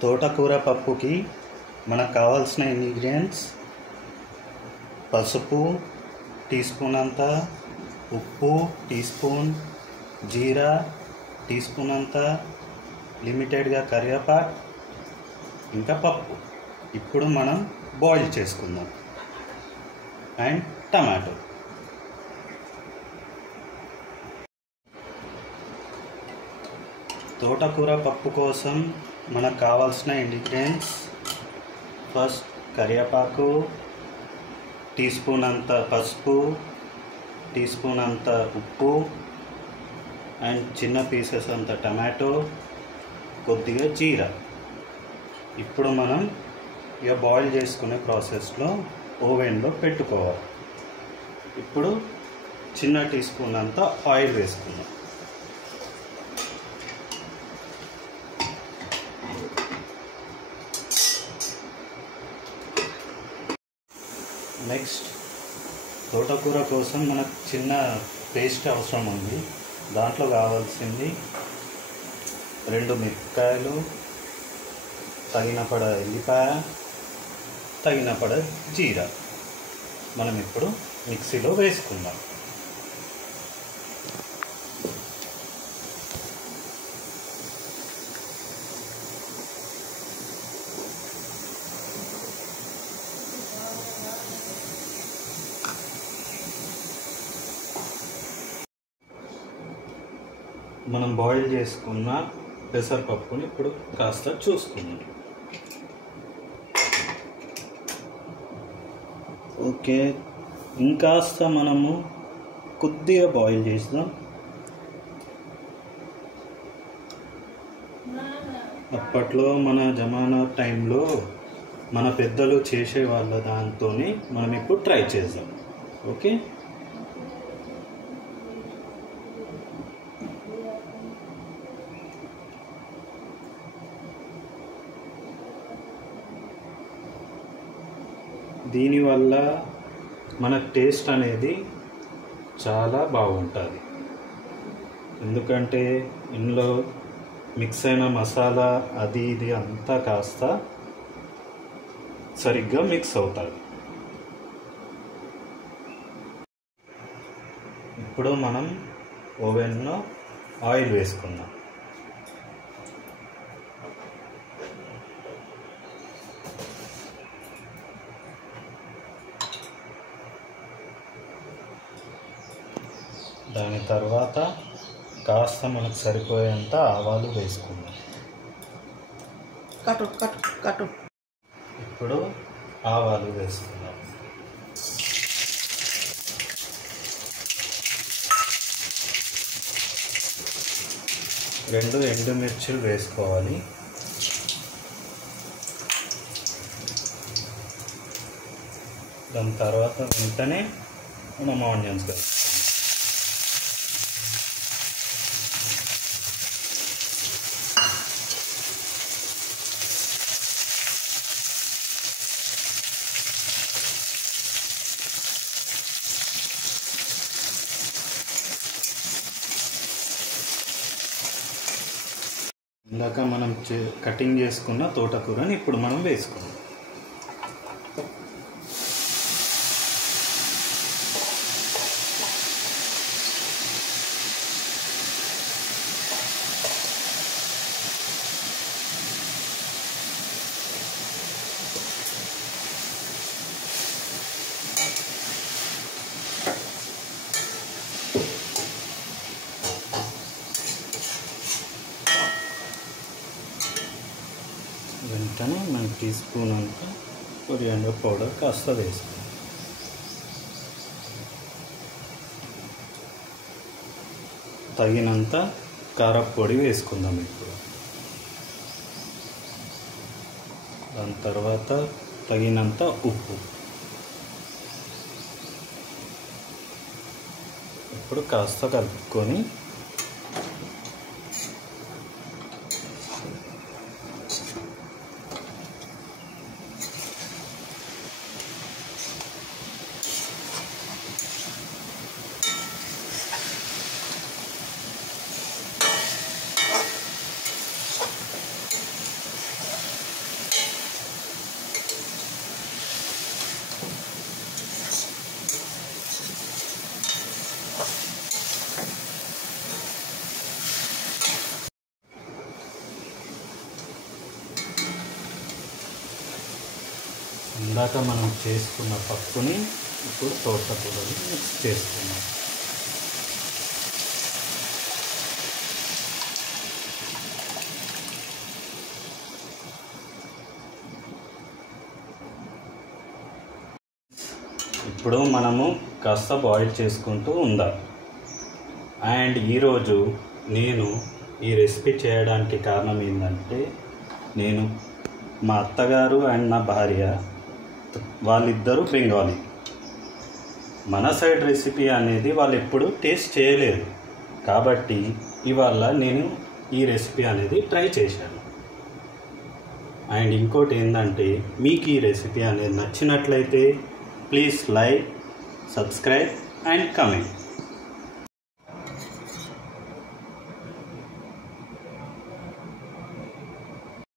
తోటకూర పప్పుకి మనకు కావాల్సిన ఇంగ్రీడియంట్స్: పసుపు టీ స్పూన్ అంత, ఉప్పు టీ స్పూన్, జీరా టీ స్పూన్ అంత, లిమిటెడ్గా కరివేపాకు, ఇంకా పప్పు. ఇప్పుడు మనం బాయిల్ చేసుకుందాం. And tomato. తోటకూర పప్పు కోసం మనకు కావాల్సిన ఇంగ్రీడియంట్స్: ఫస్ట్ కరివేపాకు, టీ స్పూన్ అంత పసుపు, టీ స్పూన్ అంత ఉప్పు, అండ్ చిన్న పీసెస్ అంత టమాటో, కొద్దిగా జీరా. ఇప్పుడు మనం ఇక బాయిల్ చేసుకునే ప్రాసెస్లో ఓవెన్లో పెట్టుకోవాలి. ఇప్పుడు చిన్న టీ స్పూన్ అంత ఆయిల్ వేసుకుందాం. నెక్స్ట్ తోటకూర కోసం మనకు చిన్న పేస్ట్ అవసరం ఉంది. దాంట్లో కావాల్సింది 2 మిరపకాయలు, తగినపడ ఎల్లిపాయ, తగినపడ జీరా. మనం ఇప్పుడు మిక్సీలో వేసుకుందాం. మనం బాయిల్ చేసుకున్న పెసరపప్పుని ఇప్పుడు కాస్త చూసుకుందాం. ఓకే, ఇంకాస్త మనము కొద్దిగా బాయిల్ చేద్దాం. అప్పట్లో మన జమానా టైంలో మన పెద్దలు చేసే వాళ్ళ దాంతోనే మనం ఇప్పుడు ట్రై చేద్దాం. ఓకే, దీనివల్ల మన టేస్ట్ అనేది చాలా బాగుంటుంది. ఎందుకంటే ఇందులో మిక్స్ అయిన మసాలా అది ఇది అంతా కాస్త సరిగ్గా మిక్స్ అవుతుంది. ఇప్పుడు మనం ఓవెన్లో ఆయిల్ వేసుకుందాం. దాని తర్వాత కాస్త మనకు సరిపోయేంత ఆవాలు వేసుకుందాం. ఇప్పుడు ఆవాలు వేసుకుందాం. రెండు ఎండుమిర్చిలు వేసుకోవాలి. దాని తర్వాత వెంటనే మనం ఆనియన్స్ వేసుకోవాలి. ఇందాక మనం కటింగ్ చేసుకున్న తోటకూరని ఇప్పుడు మనం వేసుకుందాం. వెంటనే మన టీ స్పూన్ అంతా కొరియాండర్ పౌడర్ కాస్త వేస్తాం. తగినంత కారపొడి వేసుకుందాం. ఇప్పుడు దాని తర్వాత తగినంత ఉప్పు. ఇప్పుడు కాస్త కలుపుకొని ఇందాక మనం చేసుకున్న పప్పుని ఇప్పుడు తోటకూరని మిక్స్ చేసుకున్నాం. ఇప్పుడు మనము కాస్త బాయిల్ చేసుకుంటూ ఉందాం. అండ్ ఈరోజు నేను ఈ రెసిపీ చేయడానికి కారణం ఏంటంటే, నేను మా అత్తగారు అండ్ నా భార్య వాళ్ళిద్దరూ బెంగాలీ. మన సైడ్ రెసిపీ అనేది వాళ్ళు ఎప్పుడు టేస్ట్ చేయలేదు, కాబట్టి ఇవాళ నేను ఈ రెసిపీ అనేది ట్రై చేశాను. అండ్ ఇంకోటి ఏంటంటే, మీకు ఈ రెసిపీ అనేది నచ్చినట్లయితే please like, subscribe and comment.